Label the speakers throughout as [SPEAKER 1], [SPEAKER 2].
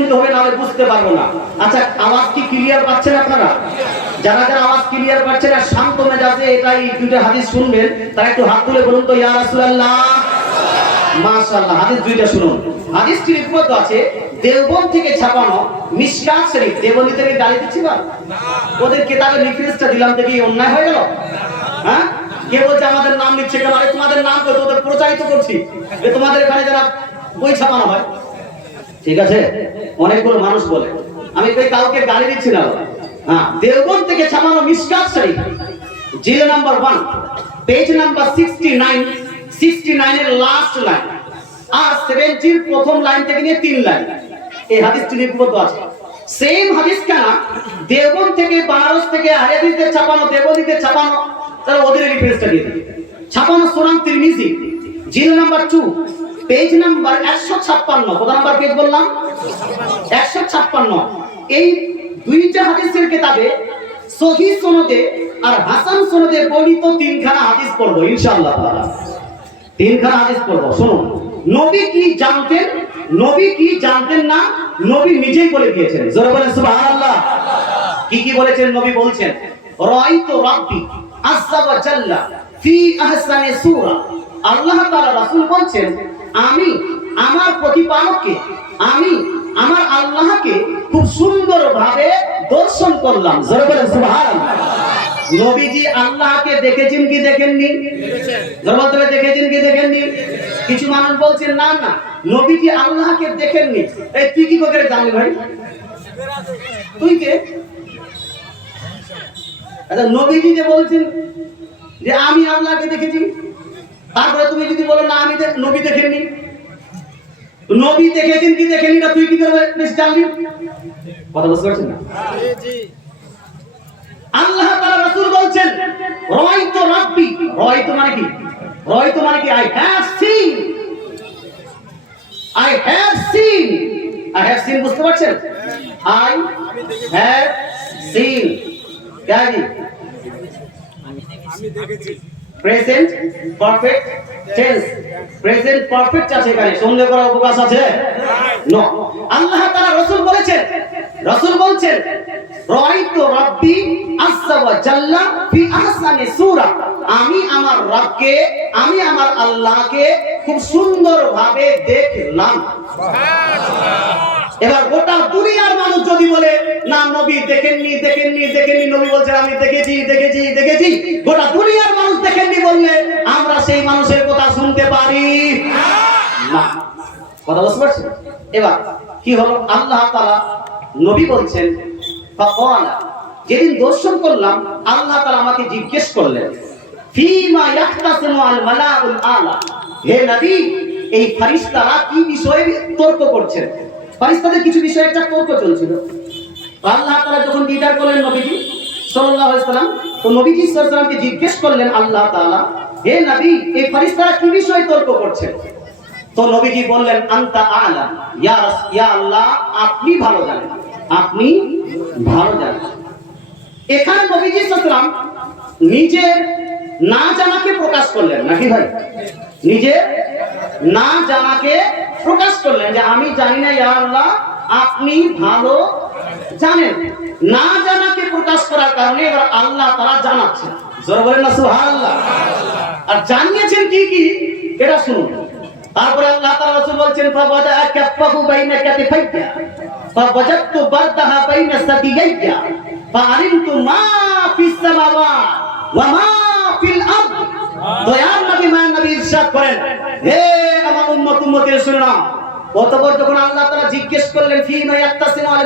[SPEAKER 1] শুনতে হবে নাহলে বুঝতে পারব না। আচ্ছা আওয়াজ কি ক্লিয়ার পাচ্ছেন আপনারা? যারা যারা আওয়াজ ক্লিয়ার পাচ্ছেন আর শান্ত মেজাজে এটাই দুটো হাদিস শুনবেন, তারা একটু হাত তুলে বলুন তো, ইয়া রাসূলুল্লাহ। মাশাআল্লাহ, হাদিস দুইটা শুনুন। হাদিসটি রিপোর্ট আছে দেওবন থেকে ছাপানো মিশকাত শরীফ। দেবনী থেকে গালি দিচ্ছি না ওদের কেতাবের রেফারেন্সটা দিলাম দেখি অন্যায় হয়ে গেল? হ্যাঁ? কে বলছে আমাদের নাম নিচ্ছে? কেন আরে তোমাদের নাম কই? তোদের প্রচারিত করছি। তোমাদের এখানে যারা বই ছাপানো হয় ঠিক আছে? অনেকগুলো মানুষ বলে। আমি কই কাউকে গালি দিচ্ছি না হ্যাঁ দেওবন থেকে ছাপানো মিশকাত শরীফ। জিল number one, page number sixty nine sixty নাইনের লাস্ট লাইন আর সেভেন্টির প্রথম লাইন থেকে নিয়ে তিন লাইন এই হাদিসটি লিপিবদ্ধ আছে। সেম হাদিস কেন? দেওবন থেকে বানারস থেকে আরিয়াদিতে ছাপানো দেবনীতে ছাপানো, তারা ওদের রেফারেন্সটা দিয়ে ছাপানো সোনাম তিরমিজি। জিল নাম্বার টু পেজ নাম্বার একশো ছাপ্পান্ন। কত নাম্বার পেজ বললাম? একশো ছাপ্পান্ন। এই দুইটা হাদিসের কেতাবে সহি সনদে আর হাসান সনদে বর্ণিত তিনখানা হাদিস ইনশাআল্লাহ তিনখানা হাদিস শুনুন। নবী কি জানতেন? নবী কি জানতেন না? নবী নিজেই বলে দিয়েছেন। জোরে কি কি বলেছেন নবী বলছেন? রাআইতু রাব্বি আযজা জাল্লা ফি আহসানি সূরা। আল্লাহ তাআলা রাসূল বলছেন আমি আমার প্রতিপালককে আমি আমার আল্লাহকে খুব সুন্দরভাবে দর্শন করলাম। নবীজি আল্লাহকে দেখেছেন কি দেখেননি? দেবে দেখেছেন কি দেখেননি? কিছু মানুষ বলছেন না না নবীজি আল্লাহকে দেখেননি। এই তুই কি করে জানলি ভাই? তুই কে? আচ্ছা নবীজি যে বলছেন যে আমি আল্লাহকে দেখেছি। তারপরে তুমি যদি বলো, না, আমি নবী দেখেননি। নবী দেখেছেন কি দেখেননি না, তুই কি করে বেশ জানলি? কথা বুঝতে পারছেন না? আল্লাহ তাআলা রাসূল বলছেন রাইতু রাব্বি। রাইতু মানে কি? রাইতু মানে কি? I have seen I have seen I have seen বুঝতে পারছেন? I have seen Gazi present perfect tense present perfect আছে এখানে সন্দেহ করার অবকাশ আছে? নো আল্লাহ তাআলা রাসূল বলেছেন রাসূল বলছেন রাআইতু রাব্বি আযজা ওয়া জাল্লা ফি আহসানি সূরা। আমি আমার রবকে আমি আমার আল্লাহকে খুব সুন্দরভাবে দেখলাম। এবার গোটা দুনিয়ার মানুষ যদি বলে, না নবী, দেখেননি দেখেননি দেখেননি, নবী বলছেন আমি দেখেছি দেখেছি দেখেছি। গোটা দুনিয়ার মানুষ দেখেননি বললে, আমরা সেই মানুষের কথা শুনতে পারি। না। কথা বুঝতে পারছেন? এবার কি হলো? আল্লাহ তাআলা নবী বলছেন যেদিন দর্শন করলাম, আল্লাহ তাআলা আমাকে জিজ্ঞেস করলেন, ফিমা ইয়াখতাসিমু আল মালাউল আলা? হে নবী, এই ফেরেশতারা কি বিষয়ে তর্ক করছেন? ফেরেশতাদের কিছু বিষয়ে একটা তর্ক চলছিল। আল্লাহ তাআলা যখন দিদার করলেন নবীজি সাল্লাল্লাহু আলাইহি সাল্লাম তো নবীজি সাল্লাল্লাহু জিজ্ঞেস করলেন আল্লাহ তাআলা, হে নবী, এই ফেরেশতারা কি বিষয়ে তর্ক করছেন তো নবীজি বললেন, আনতা আলা ইয়া ইয়া আল্লাহ, আপনি ভালো জানেন। আপনি ভালো জানেন। এখানে নবীজি সাল্লাম নিজের না জানাকে প্রকাশ করলেন। নাকি ভাই? নিজে না জানাকে প্রকাশ করলেন যে আমি জানি না, ইয়া আল্লাহ, আপনি ভালো জানেন। না জানাকে প্রকাশ করার কারণে এবার আল্লাহ তারা জানাচ্ছেন জোর বলেন না, সুবহানাল্লাহ। আর জানিয়েছেন কি কি? এটা শুনুন। তারপরে আল্লাহ তাআলা রাসূল বলছেন ফাবাদা কাফাহু বাইনা কাতিফাইয়া ফাওয়াজাদতু বারদাহা বাইনা সাদিয়াইয়া ফাআলিমতু মা ফিস সামাওয়াত ওয়া মা ফিল আরদ মা করেন। হে আমার উম্মত, উম্মতের শুনে নাও অতঃপর যখন আল্লাহ জিজ্ঞেস করলেন, ফিমা ইয়াক্তাসিমু আল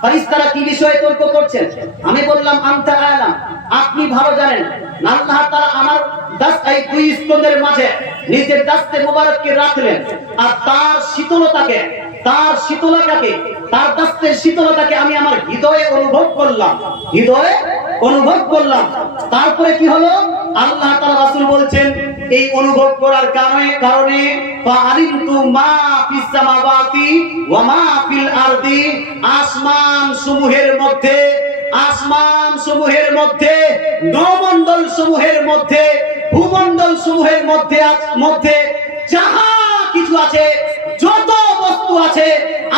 [SPEAKER 1] ফেরেশতারা কি বিষয়ে তর্ক করছেন? আমি বললাম, আনতা আপনি ভালো জানেন। আল্লাহ আমার দাস, এই দুই স্তনের মাঝে নিজের দাস্তে মোবারককে রাখলেন আর তার শীতলতাকে তার শীতলতাকে, তার দাস্তের শীতলতাকে আমি আমার হৃদয়ে অনুভব করলাম। হৃদয়ে অনুভব করলাম। তারপরে কি হলো? আল্লাহ তাআলা রাসূল বলছেন, এই অনুভব করার কারণে কারণে ফাআলিমতু মা ফিস সামাওয়াতি ওয়া মা ফিল আরদি। আসমান সমূহের মধ্যে, আসমান সমূহের মধ্যে, নমণ্ডল সমূহের মধ্যে, ভূমণ্ডল সমূহের মধ্যে মধ্যে যাহা কিছু আছে, যত আছে,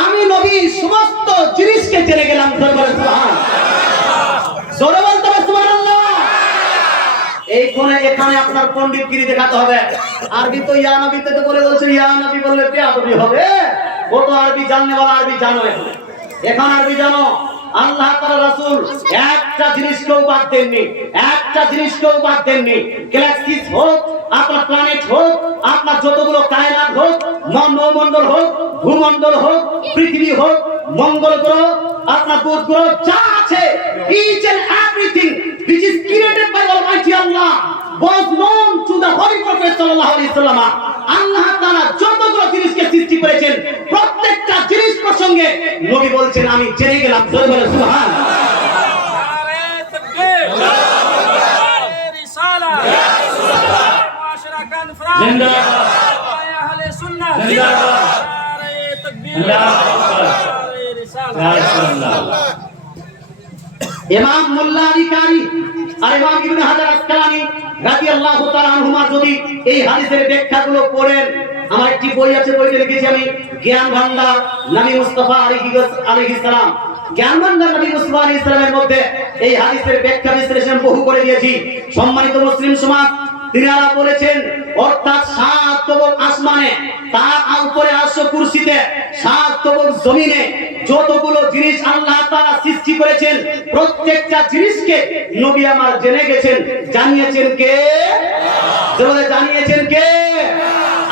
[SPEAKER 1] আমি নবী সমস্ত জিনিসকে জেনে গেলাম দরবারে সুবহান। এখানে আপনার পণ্ডিতগিরি দেখাতে হবে। আরবি তো ইয়া তো বলে ইয়া নবী বললে হবে। ও তো আরবি আরবি জানো এখন আরবি জানো। আল্লাহ তাআলা রাসূল, একটা জিনিস কেউ বাদ দেননি, একটা জিনিস কেউ বাদ দেননি। গ্যালাক্সিস হোক, আপনার প্ল্যানেট হোক, আপনার যতগুলো কায়নাত হোক মন্ডল হোক, ভূমণ্ডল হোক, পৃথিবী হোক, মঙ্গল গ্রহ, আপনার বুধ গ্রহ, যা আছে, each and everything, which is created by Almighty Allah, was known to the Holy Prophet sallallahu alaihi wasallam Allah তাআলা যতগুলো জিনিসকে সৃষ্টি করেছেন প্রত্যেকটা জিনিস প্রসঙ্গে নবী বলছেন আমি জেনে গেলাম জয় বলে
[SPEAKER 2] সুবহানাল্লাহ
[SPEAKER 3] জিন্দাবাদ।
[SPEAKER 1] ইমাম মোল্লা আলী আর ইমাম ইবনে হাজার আসকালানি তাআলা যদি এই হাদিসের ব্যাখ্যাগুলো পড়েন, আমার একটি বই আছে, বইতে লিখেছি আমি, জ্ঞান ভান্ডার নবী মুস্তাফা আলাইহি আলাইহিস সালাম। জ্ঞান ভান্ডার নবী মুস্তাফা আলাইহিস সালামের মধ্যে এই হাদিসের ব্যাখ্যা বিশ্লেষণ বহু করে দিয়েছি। সম্মানিত মুসলিম সমাজ তিনারা বলেছেন, অর্থাৎ সাত তবক আসমানে, তার উপরে আসো কুরসিতে, সাত তবক জমিনে, যতগুলো জিনিস আল্লাহ তারা সৃষ্টি করেছেন, প্রত্যেকটা জিনিসকে নবী আমার জেনে গেছেন, জানিয়েছেন কে? জানিয়েছেন কে?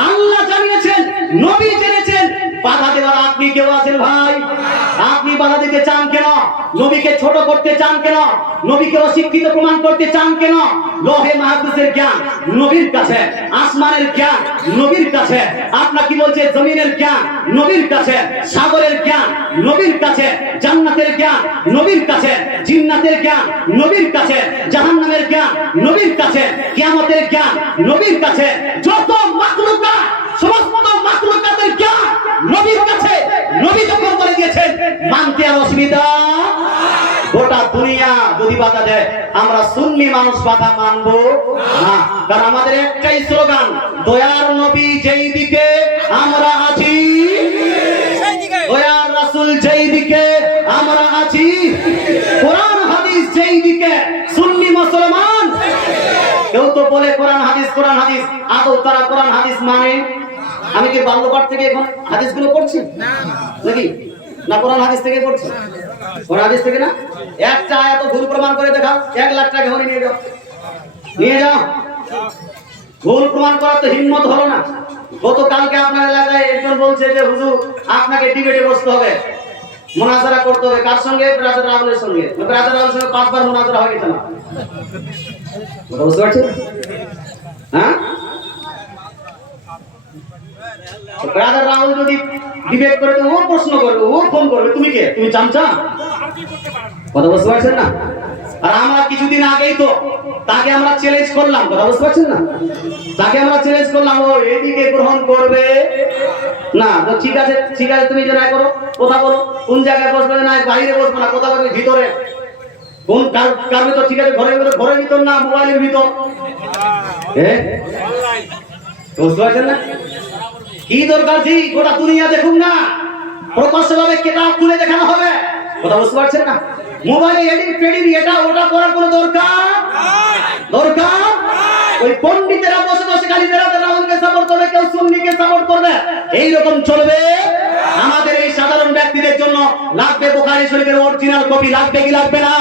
[SPEAKER 1] আল্লাহ জানিয়েছেন, নবী জেনেছেন বাধা দেওয়ার আপনি কেউ আছেন ভাই? আপনি বাধা দিতে চান কেন? নবীকে ছোট করতে চান কেন? নবীকে অশিক্ষিত প্রমাণ করতে চান কেন? লোহে মাহফুজের জ্ঞান নবীর কাছে, আসমানের জ্ঞান নবীর কাছে, আপনার কি বলছে? জমিনের জ্ঞান নবীর কাছে, সাগরের জ্ঞান নবীর কাছে, জান্নাতের জ্ঞান নবীর কাছে, জিন্নাতের জ্ঞান নবীর কাছে, জাহান্নামের জ্ঞান নবীর কাছে, কিয়ামতের জ্ঞান নবীর কাছে, যত মাখলুকাত সমস্ত মাখলুকাতের জ্ঞান নবীর কাছে, নবী যখন বলে দিয়েছেন, মানতে আর অসুবিধা গোটা দুনিয়া যদি বাধা দেয়, আমরা সুন্নি মানুষ বাধা মানবো না। কারণ আমাদের একটাই স্লোগান, দয়ার নবী যেই দিকে আমরা আছি, দয়ার রাসূল যেই দিকে আমরা আছি, কোরআন, হাদিস যেই দিকে, সুন্নি মুসলমান। কেউ তো বলে কোরআন, হাদিস কোরআন, হাদিস, আদৌ তারা কোরআন, হাদিস মানে? আমি কি বাল্যপাঠ থেকে এখন হাদিসগুলো পড়ছি? নাকি? না কোরআন হাদিস থেকে পড়ছি? কোরআন হাদিস থেকে না? একটা আয়াত ভুল প্রমাণ করে দেখাও। এক লাখ টাকা হলে নিয়ে যাও। নিয়ে যাও। ভুল প্রমাণ করার তো হিম্মত হলো না। গতকালকে আপনার এলাকায় একজন বলছে যে হুজুর আপনাকে ডিবেটে বসতে হবে। মোনাজারা করতে হবে। কার সঙ্গে? ব্রাদার রাহুলের সঙ্গে। ব্রাদার রাহুলের সঙ্গে পাঁচবার মোনাজারা হয়ে গেছে না? বুঝতে পারছেন? হ্যাঁ? ব্রাদার রাহুল যদি ডিবেট করে ও প্রশ্ন করবে, ও ফোন করবে। তুমি কে? তুমি চামচা? কথা বুঝতে পারছেন না? আর আমরা কিছুদিন আগেই তো তাকে আমরা চ্যালেঞ্জ করলাম, কথা বুঝতে পারছেন না? তাকে আমরা চ্যালেঞ্জ করলাম, ও এদিকে গ্রহণ করবে। না, তো ঠিক আছে ঠিক আছে, তুমি যে করো, কথা বলো। কোন জায়গায় বসবে না, বাইরে বসবে না, কথা বলবে ভিতরে। কোন কার কার ভিতর? ঠিক আছে, ঘরের ভিতর ঘরের ভিতর না, মোবাইলের ভিতর? হ্যাঁ? বুঝতে পারছেন না? কি দরকার জি? গোটা দুনিয়া দেখুন না। প্রকাশ্যভাবে কেতাব তুলে দেখানো হবে? কথা বুঝতে পারছেন না? মোবাইলে এডিট ফেডিট এটা, ওটা করার কোনো দরকার? দরকার? ওই পণ্ডিতেরা বসে বসে খালি বেড়াতে রাহুলকে সাপোর্ট করবে, কেউ সুন্নিকে সাপোর্ট করবে। এই রকম চলবে? আমাদের এই সাধারণ ব্যক্তিদের জন্য লাগবে বুখারী শরীফের অরিজিনাল কপি লাগবে কি লাগবে না?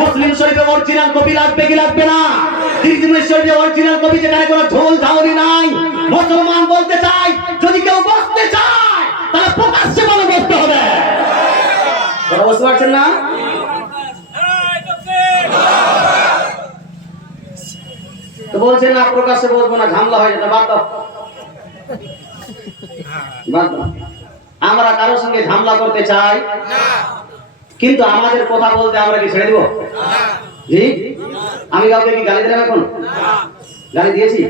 [SPEAKER 1] মুসলিম শরীফের অরিজিনাল কপি লাগবে কি লাগবে না? তিরমিজি শরীফের অরিজিনাল কপি যেখানে কোনো ঝোল ঝাউরি নাই, মুসলমান বলতে চাই যদি কেউ বসতে চায়, তাহলে প্রকাশ্যে বলে বসতে হবে। কথা বুঝতে পারছেন না? তো বলছেন না, প্রকাশ্যে বসবো না ঝামলা হয়ে যেতে বাদ আমরা কারোর সঙ্গে ঝামলা করতে চাই? কিন্তু আমাদের কথা বলতে আমরা কি ছেড়ে দিব? আমি কাউকে কি গালি দিলাম এখন? গালি দিয়েছি?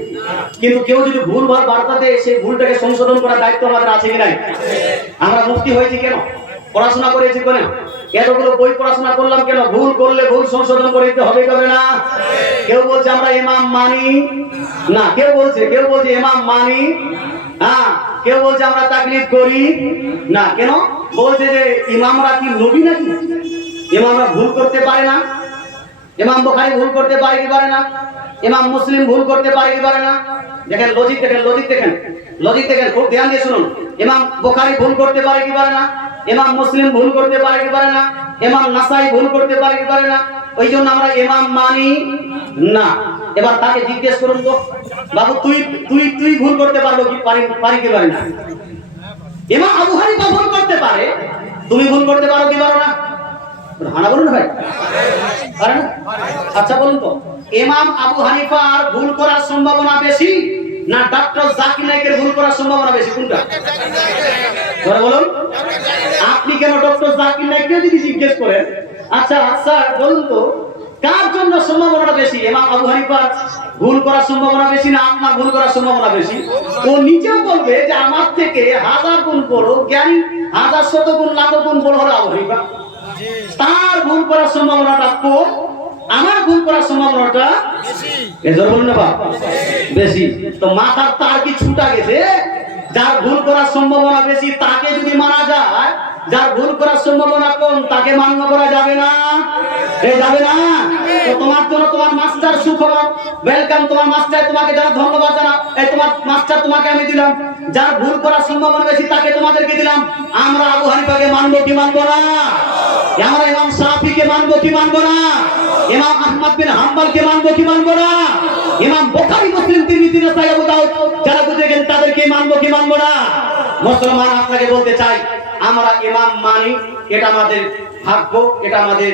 [SPEAKER 1] কিন্তু কেউ যদি ভুল ভালো বার্তা দেয়, সেই ভুলটাকে সংশোধন করার দায়িত্ব আমাদের আছে কি নাই? আমরা মুক্তি হয়েছি কেন? পড়াশোনা করেছি কেন? এতগুলো বই পড়াশোনা করলাম কেন? ভুল করলে ভুল সংশোধন করে দিতে হবে কবে না। কেউ বলছে আমরা ইমাম মানি। না, কেউ বলছে কেউ বলছে ইমাম মানি। হ্যাঁ কেউ বলছে আমরা তাকলিফ করি? না, কেন? বলছে যে ইমামরা কি নবী নাকি? ইমামরা ভুল করতে পারে না? ইমাম বোখারি ভুল করতে পারে কি পারে না? ইমাম মুসলিম ভুল করতে পারে কি পারে না? দেখেন লজিক দেখেন লজিক দেখেন লজিক দেখেন, খুব ধ্যান দিয়ে শুনুন। ইমাম বুখারী ভুল করতে পারে কি পারে না? ইমাম মুসলিম ভুল করতে পারে কি পারে না? ইমাম নাসাই ভুল করতে পারে কি পারে না? ওই জন্য আমরা ইমাম মানি না। এবার তাকে জিজ্ঞেস করুন তো বাবু, তুই তুই তুই ভুল করতে পারব কি, পারি পারি কি পারে না? ইমাম আবু হানিফা ভুল করতে পারে। তুমি ভুল করতে পারো কি পারো না? হানা বলুন ভাই। পারে না? আচ্ছা বলুন তো। ইমাম আবু হানিফার ভুল করার সম্ভাবনা বেশি না ডক্টর জাকির নাইকের ভুল করার সম্ভাবনা বেশি? কোনটা? ধরে বলুন। আপনি কেন ডক্টর জাকির নাইককে যদি জিজ্ঞেস করেন আচ্ছা স্যার, বলুন তো, কার জন্য সম্ভাবনাটা বেশি? ইমাম আবু হানিফার ভুল করার সম্ভাবনা বেশি না আপনার ভুল করার সম্ভাবনা বেশি? ও নিজেও বলবে যে আমার থেকে হাজার গুণ বড় জ্ঞানী, হাজার শত গুণ লাখ গুণ বড় হলো আবু হানিফা। তার ভুল করার সম্ভাবনাটা কম আমার ভুল করার সম্ভাবনাটা বেশি। তো মাথার তার কি ছুটা গেছে? যার ভুল করার সম্ভাবনা বেশি, তাকে যদি মানা যায়, যার ভুল করার সম্ভাবনা কম, তাকে মান্য করা যাবে না। যাবে না। তোমার জন্য তোমার মাস্টার সুখবর। ওয়েলকাম তোমার মাস্টার, তোমাকে যারা ধন্যবাদ জানা এই তোমার মাস্টার তোমাকে আমি দিলাম। যার ভুল করার সম্ভাবনা বেশি, তাকে তোমাদেরকে দিলাম। আমরা আবু হানিফাকে মানবো কি মানবো না? আমরা ইমাম শাফিকে মানবো কি মানবো না? ইমাম আহমদ বিন হাম্বলকে মানবো কি মানবো না? ইমাম বুখারী, মুসলিম, তিরমিজি, নাসাই, আবু দাউদ, যারা বুঝে গেছেন তাদেরকে মানবো কি মানবো না? মুসলমান, আপনাকে বলতে চাই, আমরা ইমাম মানি, এটা আমাদের ভাগ্য, এটা আমাদের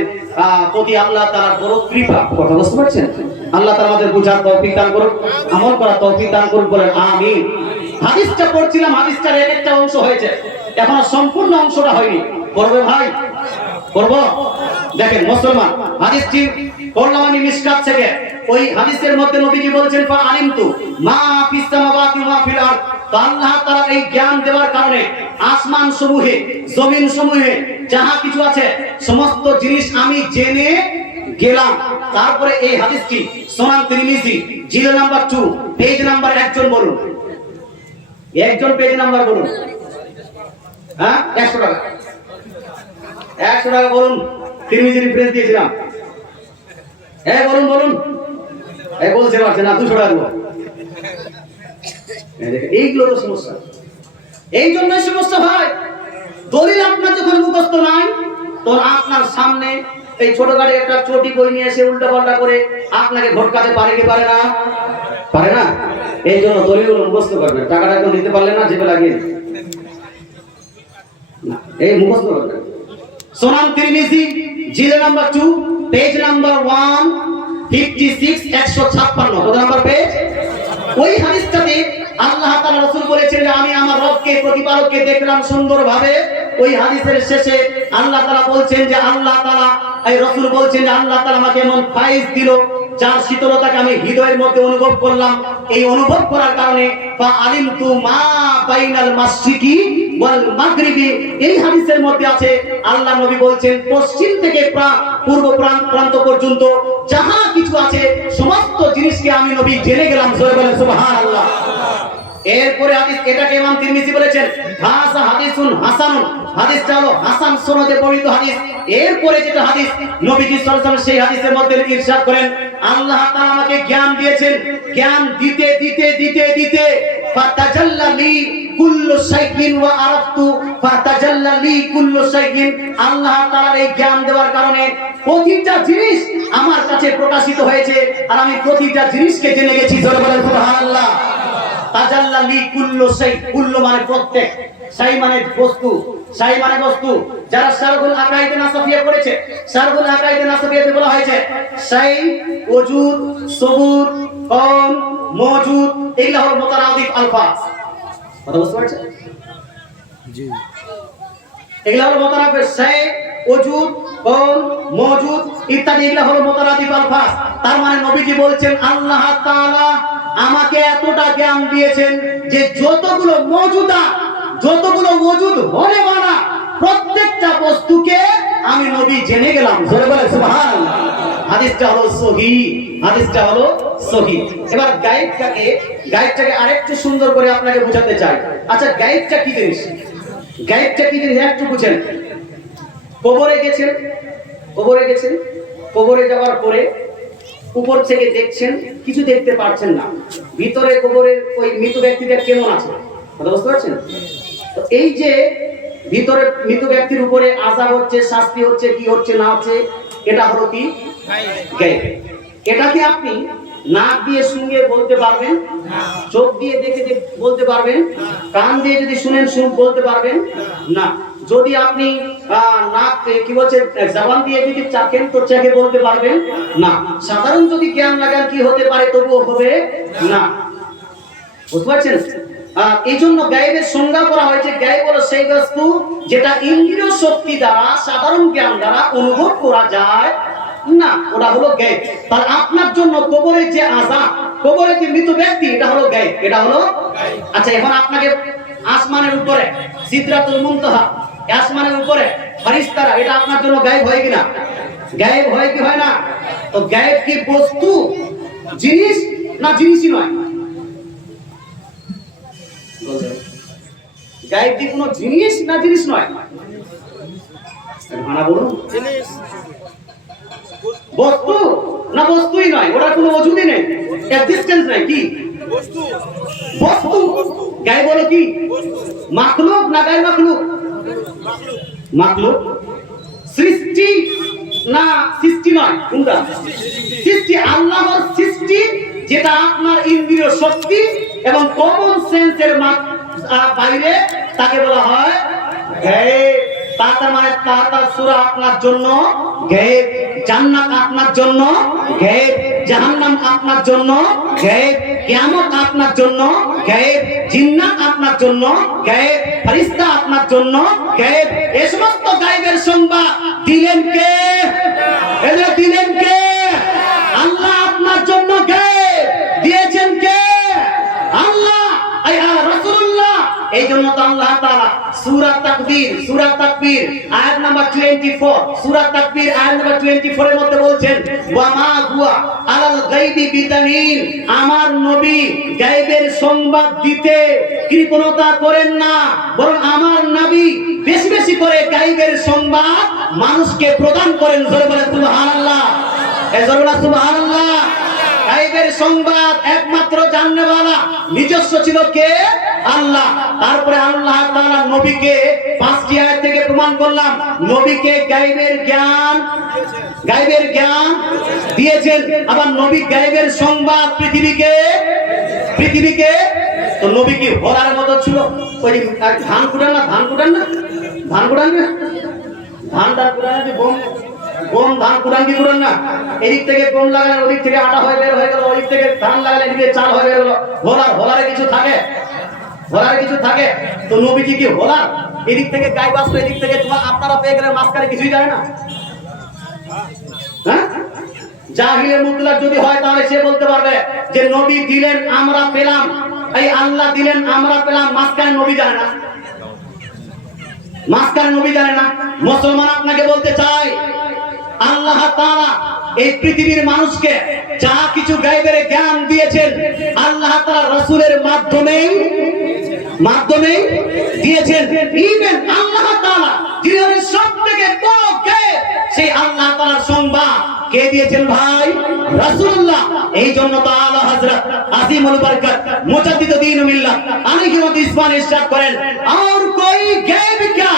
[SPEAKER 1] প্রতি আল্লাহ তাআলার বড় কৃপা। কথা বুঝতে পারছেন? আল্লাহ তাআলা আমাদের বুঝার তৌফিক দান করুন আমল করার তৌফিক দান করুন বলেন আমিন। হাদিসটা পড়ছিলাম, হাদিসটার এক একটা অংশ হয়েছে, এখন সম্পূর্ণ অংশটা হয়নি। পড়বে ভাই? করব দেখেন, মুসলমান, হাদিসটি পড়লাম আমি মিসকাত থেকে। ওই হাদিসের মধ্যে নবীজি বলছেন, ফা আলিমতু মা ফিস সামাওয়াতি ওয়া ফিল আরদ। আল্লাহ তাআলা এই জ্ঞান দেওয়ার কারণে আসমান সমূহে, জমিন সমূহে যাহা কিছু আছে, সমস্ত জিনিস আমি জেনে গেলাম। তারপরে এই হাদিসটি সোনান তিরমিজি, zero number two page number একজন বলুন। একজন পেজ নাম্বার বলুন। হ্যাঁ? একশো টাকা। একশো টাকা বলুন। তিরমিজি রিফারেন্স দিয়েছিলাম। হ্যাঁ বলুন বলুন। বলছে পারছে না দুশো টাকা এইগুলো সমস্যা। এই জন্যই সমস্যা হয়, দলিল আপনার যখন মুখস্থ নাই, তখন আপনার সামনে এই ছোটখাটো একটা চটি বই নিয়ে এসে উল্টা পাল্টা করে আপনাকে ভটকাতে পারে কি পারে না? পারে না? এই জন্য দলিল মুখস্থ করবেন। টাকাটা কেউ নিতে পারলেন না জেবে লাগিয়ে এই মুখস্থ করবেন। সোনাম তিরমিজি, জিলে number two, page number one একশো পেজ। ওই আল্লাহ রাসূল বলেছেন যে আমি আমার রবকে দেখলাম ওই শেষে আল্লাহ বলছেন যে, আল্লাহ তালা এই রাসূল বলছেন যে, আল্লাহ তাআলা আমাকে এমন ফাইজ দিল। যার শীতলতাকে আমি হৃদয়ের মধ্যে অনুভব করলাম, এই অনুভব করার কারণে এই হাদিসের মধ্যে আছে, আল্লাহ নবী বলছেন, পশ্চিম থেকে পূর্ব প্রান্ত পর্যন্ত যাহা কিছু আছে, সমস্ত জিনিসকে আমি নবী জেনে গেলাম এরপরে এটাকে ইমাম তিরমিজি বলেছেন হাদিসটা হলো হাসান সনদে বর্ণিত হাদিস। এরপরে যেটা হাদিস, নবীজি সেই হাদিসের মধ্যে ইরশাদ করেন, আল্লাহ তাআলা আমাকে জ্ঞান দিয়েছেন। জ্ঞান দিতে দিতে দিতে দিতে কুল্লু শাইইন ওয়া আরাফতু কুল্লু শাইইন আল্লাহ তাআলার এই জ্ঞান দেওয়ার কারণে প্রতিটা জিনিস আমার কাছে প্রকাশিত হয়েছে, আর আমি প্রতিটা জিনিসকে জেনে গেছি, জোরে বলেন সুবহানাল্লাহ। কুল্লু শাই কুল্লু মানে প্রত্যেক শাই মানে বস্তু। মানে বস্তু যারা আকাইদে নাসাফিয়া আকাইদে নাসাফিয়াতে বলা হয়েছে ওজুদ কম এগুলা হলো মুতারাদিফ আলফাজ। কথা বুঝতে পারছেন? এগুলা হলো মোতারাফের ওজুদ কম ইত্যাদি এগুলা হলো মোতারাদিফ আলফাজ। তার মানে নবীজি বলছেন আল্লাহ তাআলা আমাকে এতটা জ্ঞান দিয়েছেন যে যতগুলো মওজুদা যতগুলো মজুদ হলে মানা প্রত্যেকটা বস্তুকে আমি নবী জেনে গেলাম। জোরে বলে হাদিসটা হলো সহি, হাদিসটা হলো সহি। এবার গাইডটাকে গাইডটাকে আরেকটু সুন্দর করে আপনাকে বোঝাতে চাই। আচ্ছা গাইডটা কি জিনিস? গায়েবটা কি জিনিস? একটু বুঝেন। কবরে গেছেন? কবরে গেছেন? কবরে যাওয়ার পরে উপর থেকে দেখছেন, কিছু দেখতে পারছেন না। ভিতরে কবরের ওই মৃত ব্যক্তিটা কেমন আছে? কথা বুঝতে পারছেন? এই যে ভিতরে মৃত ব্যক্তির উপরে আজাব হচ্ছে, শাস্তি হচ্ছে, কি হচ্ছে, না হচ্ছে, এটা হলো কি? এটাকে আপনি নাক দিয়ে শুনে বলতে পারবেন, চোখ দিয়ে দেখে বলতে পারবেন, কান দিয়ে যদি শুনেন, শুন, বলতে পারবেন, না। যদি আপনি নাক কি বলছে, জবান দিয়ে যদি চাকেন, তো চেখে বলতে পারবেন, না। সাধারণ যদি জ্ঞান লাগান, কি হতে পারে, তবুও হবে, না। বুঝতে পারছেন? এই জন্য গায়েবের সংজ্ঞা করা হয়েছে। গায়েব হলো সেই বস্তু যেটা ইন্দ্রিয় শক্তি দ্বারা, সাধারণ জ্ঞান দ্বারা অনুভব করা যায়। না, ওটা হলো গায়েব তার আপনার জন্য কবরের যে আজাব কবরের যে মৃত ব্যক্তি, এটা হলো গায়েব এটা হলো আচ্ছা এখন আপনাকে আসমানের উপরে, সিদ্রাতুল মুনতাহা, আসমানের উপরে ফারিস্তারা এটা আপনার জন্য গায়েব হয় কিনা গায়েব হয় কি হয় না? তো গায়েব কি বস্তু, জিনিস না জিনিসই নয়? গায়েব কি কোনো জিনিস না জিনিস নয়? ভাড়া বলুন। বস্তু না বস্তুই নয় ওটা কোনো ওজুদই নেই। এক্সিস্টেন্স নাই কি? বস্তু। গায়ে বলো কি? মাখলুক না গায়ে মাখলুক? মাখলুক। সৃষ্টি না সৃষ্টি নয় কোনটা? সৃষ্টি। আল্লাহর সৃষ্টি যেটা আপনার ইন্দ্রিয় শক্তি এবং কমন সেন্সের বাইরে তাকে বলা হয় মানে তা তার সূরা আপনার জন্য জান্নাত আপনার জন্য গায়েব। জাহান্নাম আপনার জন্য কিয়ামত আপনার জন্য জিন্নাত আপনার জন্য আপনার জন্য সমস্ত গায়েবের সংবাদ দিলেন কে? এদের দিলেন কে? এই জন্য তো আল্লাহ তাআলা সূরা তাকবীর সূরা তাকবীর, আয়াত নাম্বার 24 সূরা তাকবীর, আয়াত নাম্বার 24 এর মধ্যে বলছেন, ওয়া মা হুয়া আলাল গায়বি বিতানিন আমার নবী গায়বের সংবাদ দিতে কৃপণতা করেন না, বরং আমার নবী বেশি বেশি করে গায়বের সংবাদ মানুষকে প্রদান করেন। জোরে বলে সুবহানাল্লাহ এই জোরে সুবহানাল্লাহ গাইবের সংবাদ একমাত্র জাননেওয়ালা নিজস্ব ছিল কে? আল্লাহ। তারপরে আল্লাহ তাআলা নবীকে পাঁচটি আয়াত থেকে প্রমাণ করলাম। নবীকে গাইবের জ্ঞান গাইবের জ্ঞান দিয়েছেন। আবার নবী গাইবের সংবাদ পৃথিবীকে পৃথিবীকে? তো নবী কি ভরার মতো ছিল? ওই ধান কুটান না, ধান কুটান না? ধান কুটান না? ধান ধান কুটান ধান না? এদিক থেকে ওদিক থেকে আটা হয়ে বের হয়ে ওদিক থেকে ধান হয়ে কিছু থাকে? কিছু থাকে? তো কি এদিক থেকে এদিক থেকে আপনারা কিছুই না। হ্যাঁ? যদি হয়, তাহলে সে বলতে পারবে যে নবী দিলেন, আমরা পেলাম। এই আল্লাহ দিলেন, আমরা পেলাম, মাঝখানে নবী যায় না। মাঝখানে নবী জানে না। মুসলমান আপনাকে বলতে চাই আল্লাহ তারা এই পৃথিবীর মানুষকে যা কিছু গাইবের জ্ঞান দিয়েছেন, আল্লাহ তারা রসুলের মাধ্যমে মাধ্যমে দিয়েছেন। ইভেন আল্লাহ তারা যিনি সব থেকে সেই আল্লাহ তাআলার সংবাদ কে দিয়েছেন ভাই? রসুল্লাহ এই জন্য তো আলা হযরত আজিমুল বরকত মুজাদ্দিদ দ্বীন মিল্লাত আলাইহি ওয়া ইসমান ইরশাদ করেন, আর কোই গায়ব কা?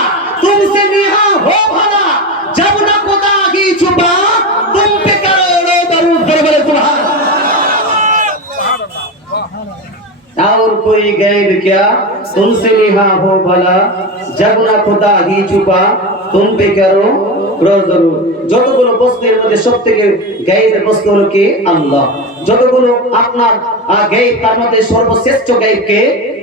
[SPEAKER 1] कोई गैब क्या तुमसे निहा हो भला जब न खुदा ही छुपा तुम पे करो রোজ দরুদ যতগুলো বস্তুর মধ্যে সব থেকে গায়েবের বস্তু হলো কি আল্লাহ যতগুলো আপনার গায়েব তার মধ্যে সর্বশ্রেষ্ঠ গায়েব কে?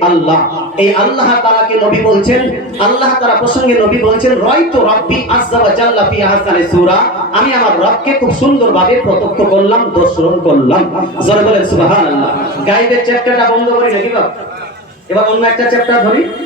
[SPEAKER 1] আল্লাহ। এই আল্লাহ তাআলাকে নবী বলছেন? আল্লাহ তাআলা প্রসঙ্গে নবী বলছেন, রাইতু রাব্বি আযজা ওয়া জাল্লা ফি আহসানি সূরা। আমি আমার রবকে খুব সুন্দরভাবে প্রত্যক্ষ করলাম, দর্শন করলাম। জোরে বলেন সুবহানাল্লাহ। গায়েবের চ্যাপ্টারটা বন্ধ করি নাকি বাবা এবার অন্য একটা চ্যাপ্টার ধরি।